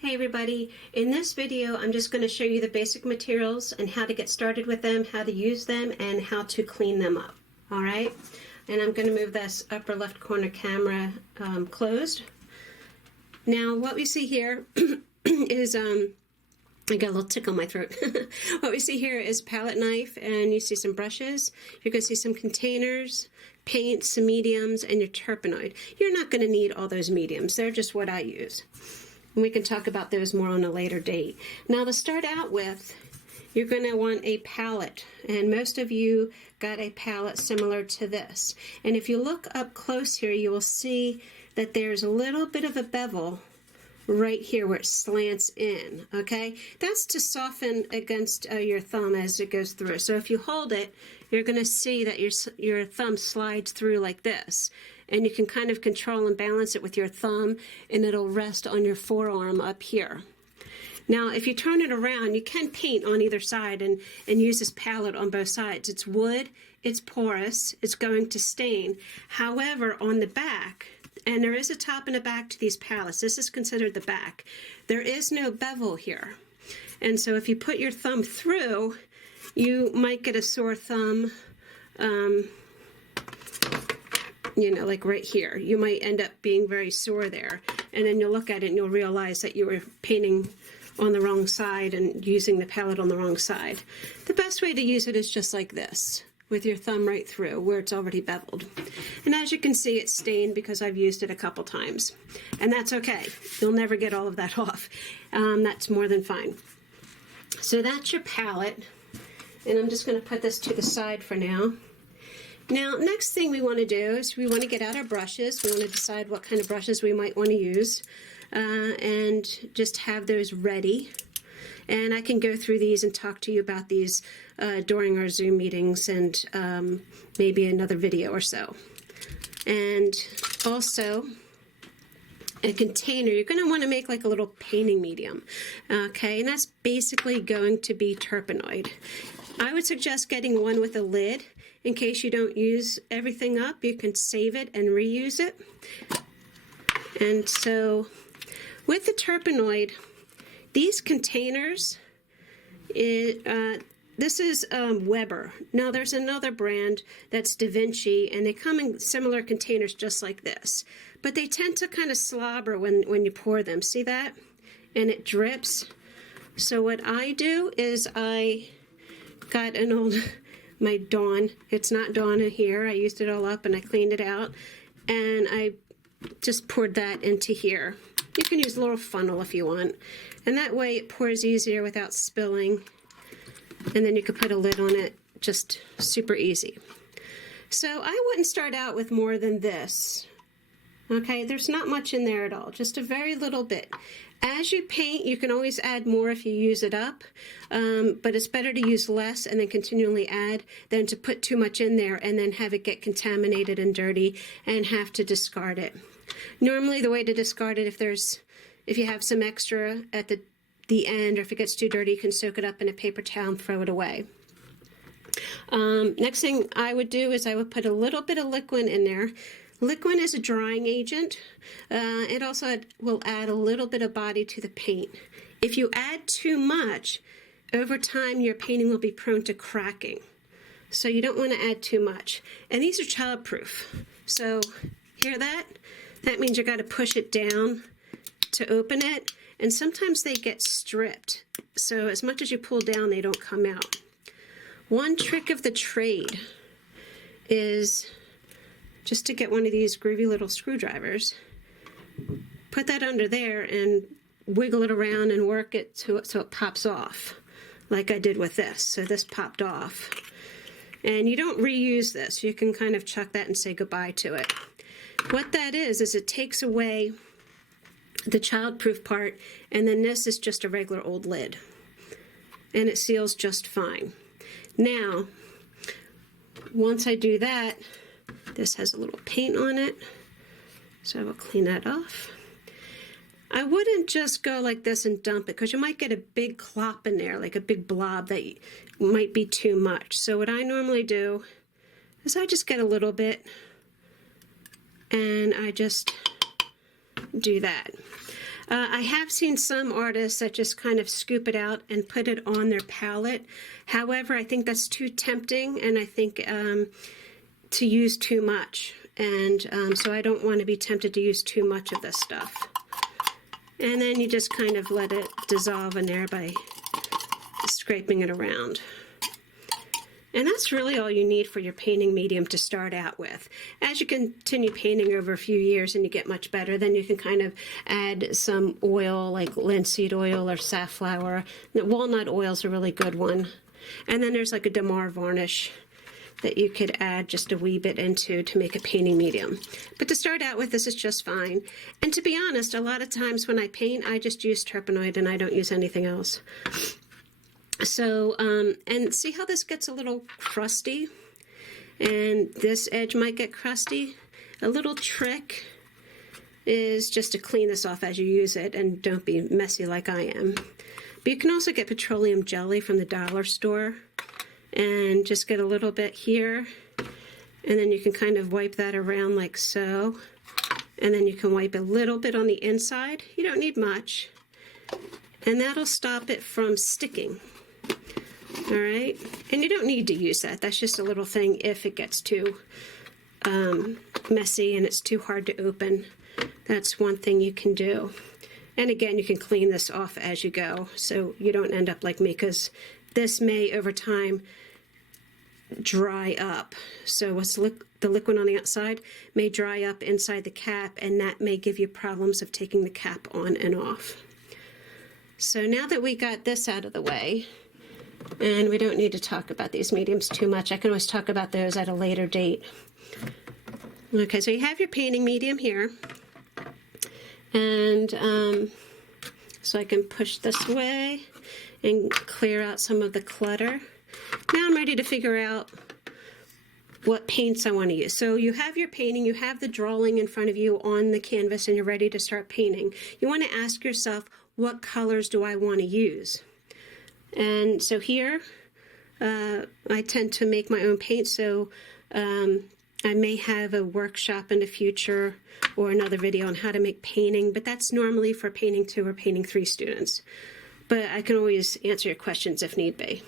Hey everybody, in this video I'm just going to show you the basic materials and how to get started with them, how to use them, and how to clean them up. Alright, and I'm going to move this upper left corner camera closed. Now what we see here is, I got a little tickle in my throat. What we see here is palette knife, and you see some brushes. You're going to see some containers, paints, some mediums, and your turpenoid. You're not going to need all those mediums, they're just what I use. And we can talk about those more on a later date. Now to start out with, you're going to want a palette, and most of you got a palette similar to this. And if you look up close here, you will see that there's a little bit of a bevel right here where it slants in, okay? That's to soften against your thumb as it goes through. So if you hold it, you're going to see that your thumb slides through like this. And you can kind of control and balance it with your thumb, and it'll rest on your forearm up here. Now, if you turn it around, you can paint on either side and use this palette on both sides. It's wood, it's porous, it's going to stain. However, on the back, and there is a top and a back to these palettes, this is considered the back, there is no bevel here. And so if you put your thumb through, you might get a sore thumb, you know, like right here. You might end up being very sore there. And then you'll look at it and you'll realize that you were painting on the wrong side and using the palette on the wrong side. The best way to use it is just like this, with your thumb right through where it's already beveled. And as you can see, it's stained because I've used it a couple times. And that's okay. You'll never get all of that off. That's more than fine. So that's your palette. And I'm just going to put this to the side for now. Now, next thing we want to do is we want to get out our brushes. We want to decide what kind of brushes we might want to use and just have those ready. And I can go through these and talk to you about these during our Zoom meetings and maybe another video or so. And also, a container, you're going to want to make like a little painting medium. Okay, and that's basically going to be turpenoid. I would suggest getting one with a lid. In case you don't use everything up, you can save it and reuse it. And so with the turpenoid, these containers, this is Weber. Now there's another brand that's Da Vinci, and they come in similar containers just like this. But they tend to kind of slobber when you pour them. See that? And it drips. So what I do is I got an old... my Dawn. It's not Dawn in here. I used it all up and I cleaned it out. And I just poured that into here. You can use a little funnel if you want. And that way it pours easier without spilling. And then you could put a lid on it, just super easy. So I wouldn't start out with more than this. Okay, there's not much in there at all, just a very little bit. As you paint, you can always add more if you use it up, but it's better to use less and then continually add than to put too much in there and then have it get contaminated and dirty and have to discard it. Normally the way to discard it, if you have some extra at the end, or if it gets too dirty, you can soak it up in a paper towel and throw it away. Next thing I would do is I would put a little bit of liquid in there. Liquid is a drying agent. It also will add a little bit of body to the paint. If you add too much, over time your painting will be prone to cracking. So you don't want to add too much. And these are childproof. So hear that? That means you got to push it down to open it. And sometimes they get stripped. So as much as you pull down, they don't come out. One trick of the trade is just to get one of these groovy little screwdrivers, put that under there and wiggle it around and work it so it pops off, like I did with this. So this popped off. And you don't reuse this. You can kind of chuck that and say goodbye to it. What that is it takes away the childproof part, and then this is just a regular old lid. And it seals just fine. Now, once I do that, this has a little paint on it, so I will clean that off. I wouldn't just go like this and dump it, because you might get a big clop in there, like a big blob that might be too much. So what I normally do is I just get a little bit and I just do that. I have seen some artists that just kind of scoop it out and put it on their palette. However, I think that's too tempting, and I think to use too much. And so I don't want to be tempted to use too much of this stuff. And then you just kind of let it dissolve in there by scraping it around. And that's really all you need for your painting medium to start out with. As you continue painting over a few years and you get much better, then you can kind of add some oil like linseed oil or safflower. Walnut oil is a really good one. And then there's like a Damar varnish that you could add just a wee bit into to make a painting medium. But to start out with, this is just fine. And to be honest, a lot of times when I paint, I just use Turpenoid and I don't use anything else. So, and see how this gets a little crusty? And this edge might get crusty. A little trick is just to clean this off as you use it and don't be messy like I am. But you can also get petroleum jelly from the dollar store and just get a little bit here. And then you can kind of wipe that around like so. And then you can wipe a little bit on the inside. You don't need much. And that'll stop it from sticking. All right, and you don't need to use that. That's just a little thing if it gets too messy and it's too hard to open. That's one thing you can do. And again, you can clean this off as you go so you don't end up like me, because this may over time dry up. So what's the liquid on the outside may dry up inside the cap, and that may give you problems of taking the cap on and off. So now that we got this out of the way, and we don't need to talk about these mediums too much. I can always talk about those at a later date. Okay, so you have your painting medium here. And so I can push this away and clear out some of the clutter. Now I'm ready to figure out what paints I want to use. So you have your painting, you have the drawing in front of you on the canvas, and you're ready to start painting. You want to ask yourself, what colors do I want to use? And so here, I tend to make my own paint, so I may have a workshop in the future or another video on how to make painting, but that's normally for painting 2 or painting 3 students. But I can always answer your questions if need be.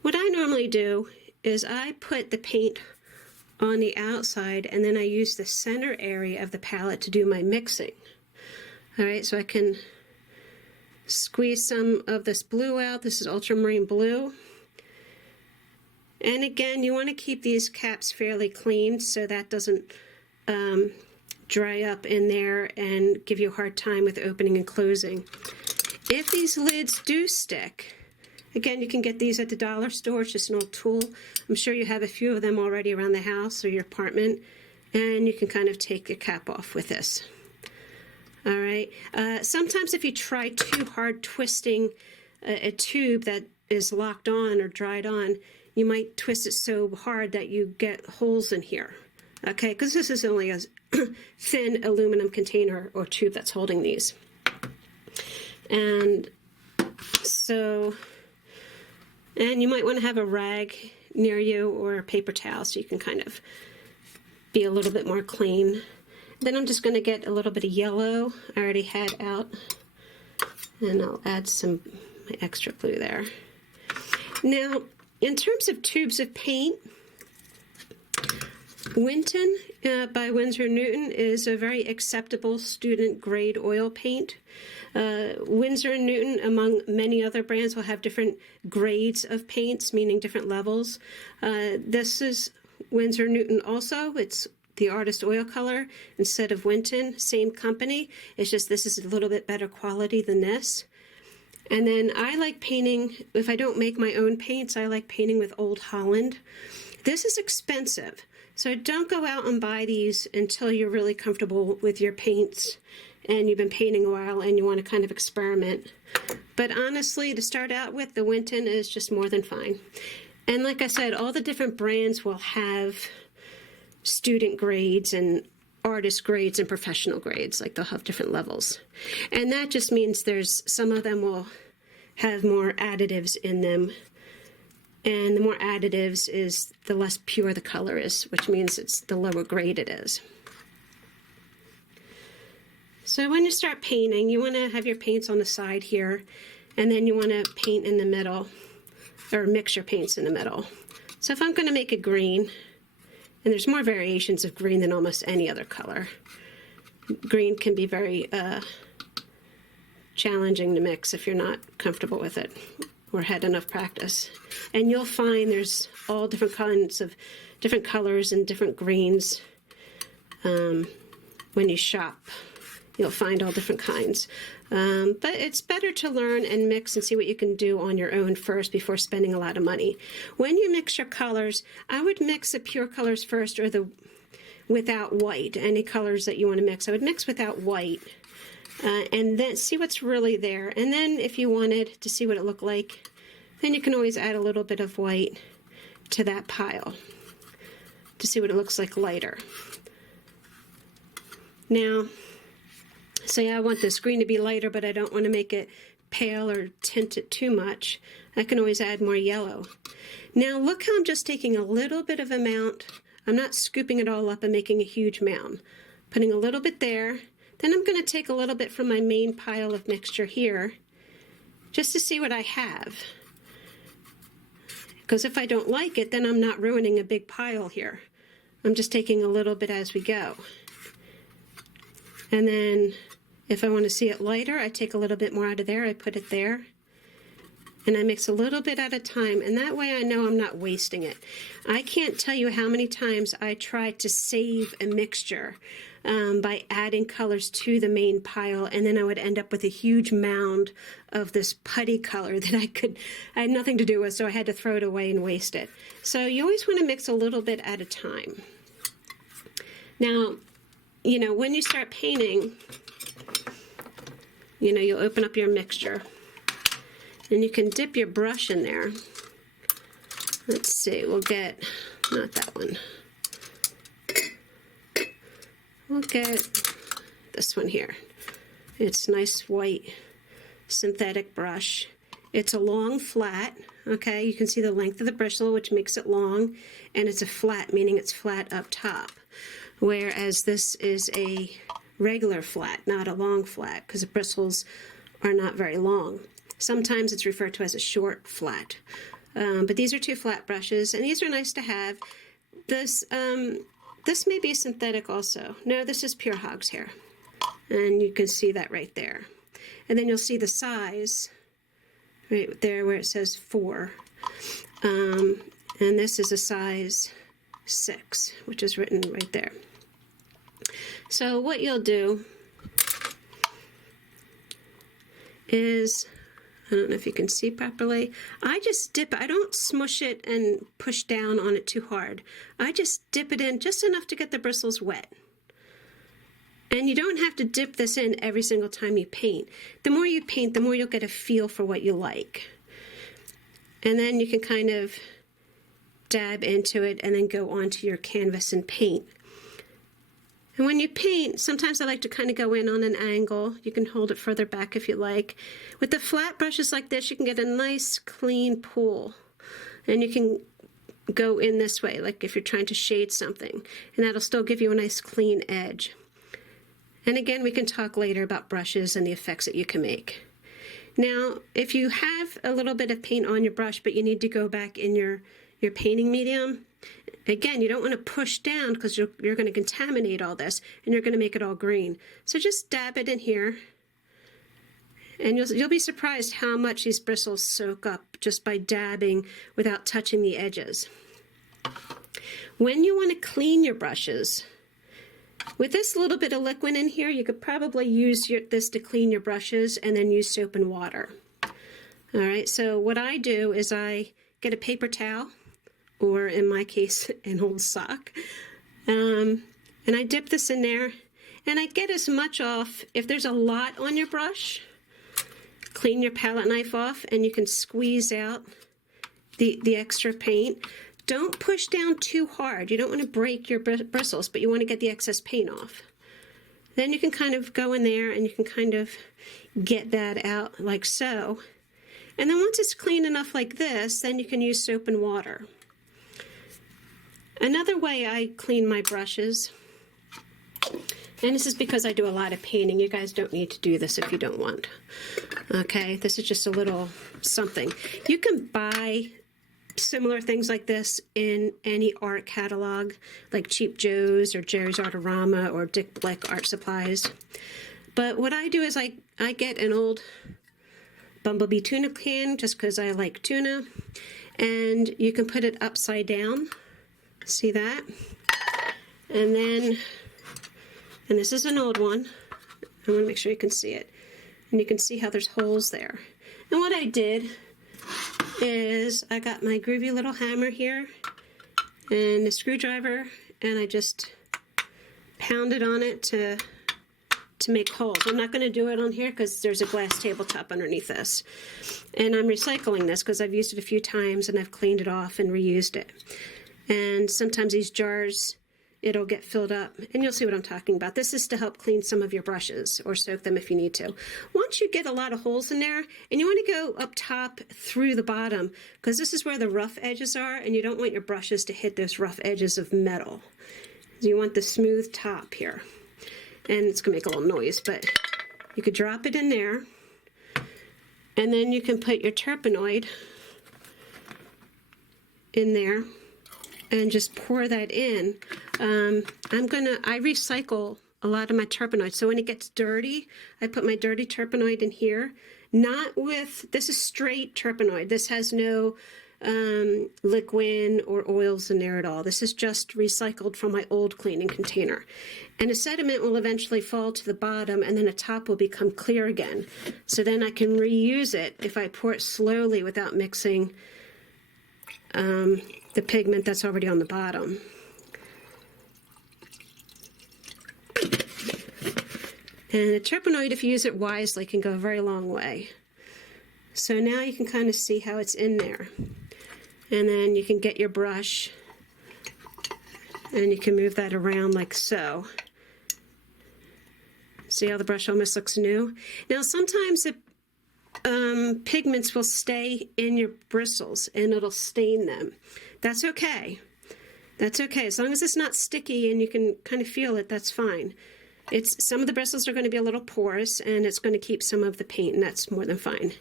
What I normally do is I put the paint on the outside, and then I use the center area of the palette to do my mixing. All right, so I can squeeze some of this blue out. This is ultramarine blue. And again, you want to keep these caps fairly clean so that doesn't dry up in there and give you a hard time with opening and closing. If these lids do stick, again, you can get these at the dollar store. It's just an old tool. I'm sure you have a few of them already around the house or your apartment, and you can kind of take the cap off with this. All right. Sometimes if you try too hard twisting a tube that is locked on or dried on, you might twist it so hard that you get holes in here. Okay, because this is only a thin aluminum container or tube that's holding these. And so, and you might want to have a rag near you or a paper towel so you can kind of be a little bit more clean. Then I'm just going to get a little bit of yellow I already had out, and I'll add some my extra glue there. Now, in terms of tubes of paint, Winton by Winsor & Newton is a very acceptable student grade oil paint. Winsor & Newton, among many other brands, will have different grades of paints, meaning different levels. This is Winsor & Newton also. It's the artist oil color instead of Winton, same company. It's just this is a little bit better quality than this. And then I like painting, if I don't make my own paints, I like painting with Old Holland. This is expensive, so don't go out and buy these until you're really comfortable with your paints and you've been painting a while and you want to kind of experiment. But honestly, to start out with, the Winton is just more than fine. And like I said, all the different brands will have student grades and artist grades and professional grades, like they'll have different levels. And that just means there's some of them will have more additives in them. And the more additives is the less pure the color is, which means it's the lower grade it is. So when you start painting, you want to have your paints on the side here, and then you want to paint in the middle, or mix your paints in the middle. So if I'm going to make a green, and there's more variations of green than almost any other color. Green can be very challenging to mix if you're not comfortable with it or had enough practice. And you'll find there's all different kinds of different colors and different greens when you shop. You'll find all different kinds. But it's better to learn and mix and see what you can do on your own first before spending a lot of money. When you mix your colors, I would mix the pure colors first, or the without white. Any colors that you want to mix, I would mix without white. And then see what's really there. And then if you wanted to see what it looked like, then you can always add a little bit of white to that pile to see what it looks like lighter. Now, say I want this green to be lighter, but I don't want to make it pale or tint it too much. I can always add more yellow. Now look how I'm just taking a little bit of amount. I'm not scooping it all up and making a huge mound. Putting a little bit there. Then I'm going to take a little bit from my main pile of mixture here, just to see what I have. Because if I don't like it, then I'm not ruining a big pile here. I'm just taking a little bit as we go. And then if I want to see it lighter, I take a little bit more out of there, I put it there. And I mix a little bit at a time, and that way I know I'm not wasting it. I can't tell you how many times I tried to save a mixture by adding colors to the main pile, and then I would end up with a huge mound of this putty color that I had nothing to do with, so I had to throw it away and waste it. So you always want to mix a little bit at a time. Now, you know, when you start painting, you know, you'll open up your mixture. And you can dip your brush in there. Let's see, we'll get, not that one. We'll get this one here. It's nice white synthetic brush. It's a long flat, okay? You can see the length of the bristle, which makes it long, and it's a flat, meaning it's flat up top. Whereas this is a regular flat, not a long flat, because the bristles are not very long. Sometimes it's referred to as a short flat. But these are two flat brushes, and these are nice to have. This may be synthetic also. No, this is pure hog's hair. And you can see that right there. And then you'll see the size right there where it says 4. And this is a size 6, which is written right there. So what you'll do is, I don't know if you can see properly, I just dip it. I don't smush it and push down on it too hard. I just dip it in just enough to get the bristles wet. And you don't have to dip this in every single time you paint. The more you paint, the more you'll get a feel for what you like. And then you can kind of dab into it and then go onto your canvas and paint. And when you paint, sometimes I like to kind of go in on an angle. You can hold it further back if you like. With the flat brushes like this, you can get a nice clean pool. And you can go in this way, like if you're trying to shade something. And that'll still give you a nice clean edge. And again, we can talk later about brushes and the effects that you can make. Now, if you have a little bit of paint on your brush, but you need to go back in your painting medium, again, you don't want to push down because you're going to contaminate all this and you're going to make it all green. So just dab it in here, and you'll be surprised how much these bristles soak up just by dabbing without touching the edges. When you want to clean your brushes, with this little bit of liquid in here, you could probably use this to clean your brushes and then use soap and water. All right, so what I do is I get a paper towel, or in my case, an old sock. And I dip this in there, and I get as much off. If there's a lot on your brush, clean your palette knife off, and you can squeeze out the extra paint. Don't push down too hard. You don't want to break your bristles, but you want to get the excess paint off. Then you can kind of go in there, and you can kind of get that out like so. And then once it's clean enough like this, then you can use soap and water. Another way I clean my brushes And this is because I do a lot of painting. You guys don't need to do this if you don't want. Okay, this is just a little something. You can buy similar things like this in any art catalog, like Cheap Joe's or Jerry's Artorama or Dick Blick Art Supplies. But what I do is I get an old Bumblebee tuna can just because I like tuna, and you can put it upside down. See that? And then, and this is an old one. I want to make sure you can see it. And you can see how there's holes there. And what I did is I got my groovy little hammer here and a screwdriver, and I just pounded on it to make holes. I'm not going to do it on here because there's a glass tabletop underneath this. And I'm recycling this because I've used it a few times and I've cleaned it off and reused it. And sometimes these jars, it'll get filled up, and you'll see what I'm talking about. This is to help clean some of your brushes or soak them if you need to. Once you get a lot of holes in there, and you want to go up top through the bottom, because this is where the rough edges are, and you don't want your brushes to hit those rough edges of metal. You want the smooth top here. And it's going to make a little noise, but you could drop it in there, and then you can put your turpenoid in there and just pour that in. I recycle a lot of my turpenoid, so when it gets dirty, I put my dirty turpenoid in here. Not with, this is straight turpenoid. This has no liquid or oils in there at all. This is just recycled from my old cleaning container. And the sediment will eventually fall to the bottom, and then the top will become clear again. So then I can reuse it if I pour it slowly without mixing the pigment that's already on the bottom. And the turpenoid, if you use it wisely, can go a very long way. So now you can kind of see how it's in there. And then you can get your brush and you can move that around like so. See how the brush almost looks new? Now sometimes the pigments will stay in your bristles and it'll stain them. That's okay. That's okay. As long as it's not sticky and you can kind of feel it, that's fine. Some of the bristles are going to be a little porous, and it's going to keep some of the paint, and that's more than fine.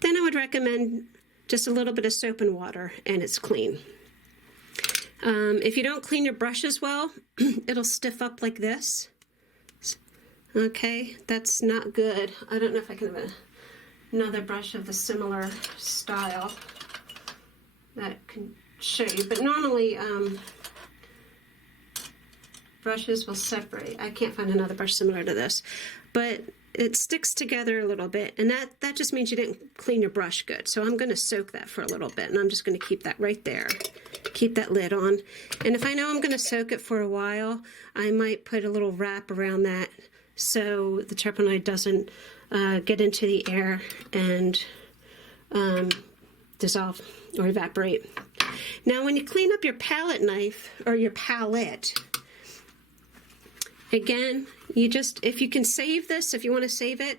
Then I would recommend just a little bit of soap and water, and it's clean. If you don't clean your brushes well, it'll stiff up like this. Okay, that's not good. I don't know if I can have another brush of the similar style that can show you, but normally brushes will separate. I can't find another brush similar to this, but it sticks together a little bit, and that just means you didn't clean your brush good. So I'm going to soak that for a little bit, and I'm just going to keep that right there. Keep that lid on. And if I know I'm going to soak it for a while, I might put a little wrap around that so the turpenoid doesn't get into the air and dissolve or evaporate. Now when you clean up your palette knife, or your palette, again, if you can save this, if you want to save it,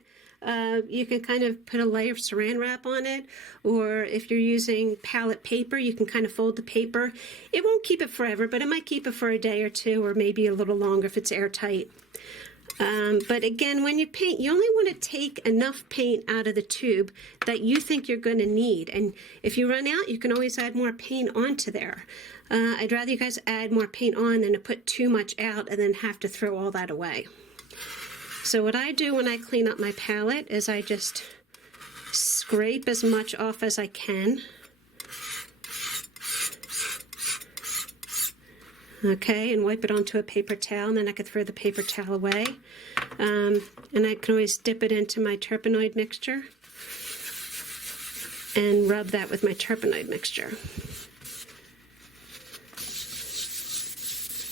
you can kind of put a layer of saran wrap on it, or if you're using palette paper, you can kind of fold the paper. It won't keep it forever, but it might keep it for a day or two, or maybe a little longer if it's airtight. But again, when you paint, you only want to take enough paint out of the tube that you think you're going to need. And if you run out, you can always add more paint onto there. I'd rather you guys add more paint on than to put too much out and then have to throw all that away. So what I do when I clean up my palette is I just scrape as much off as I can. Okay, and wipe it onto a paper towel, and then I could throw the paper towel away. And I can always dip it into my turpenoid mixture and rub that with my turpenoid mixture.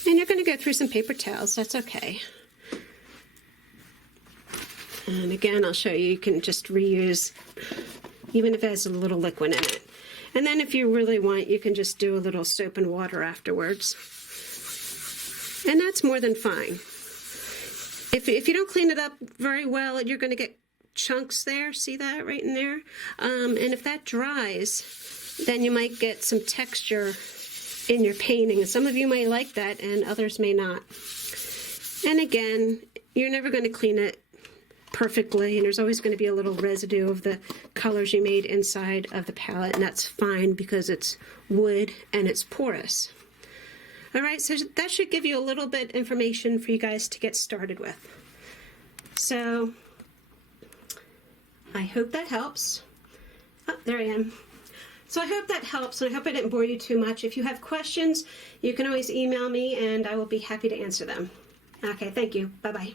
And you're going to go through some paper towels, that's okay. And again, I'll show you, you can just reuse, even if it has a little liquid in it. And then if you really want, you can just do a little soap and water afterwards. And that's more than fine. If you don't clean it up very well, you're going to get chunks there. See that right in there? And if that dries, then you might get some texture in your painting. And some of you may like that, and others may not. And again, you're never going to clean it perfectly, and there's always going to be a little residue of the colors you made inside of the palette, and that's fine because it's wood and it's porous. All right, so that should give you a little bit information for you guys to get started with. So I hope that helps. Oh, there I am. So I hope that helps, and I hope I didn't bore you too much. If you have questions, you can always email me, and I will be happy to answer them. Okay, thank you. Bye-bye.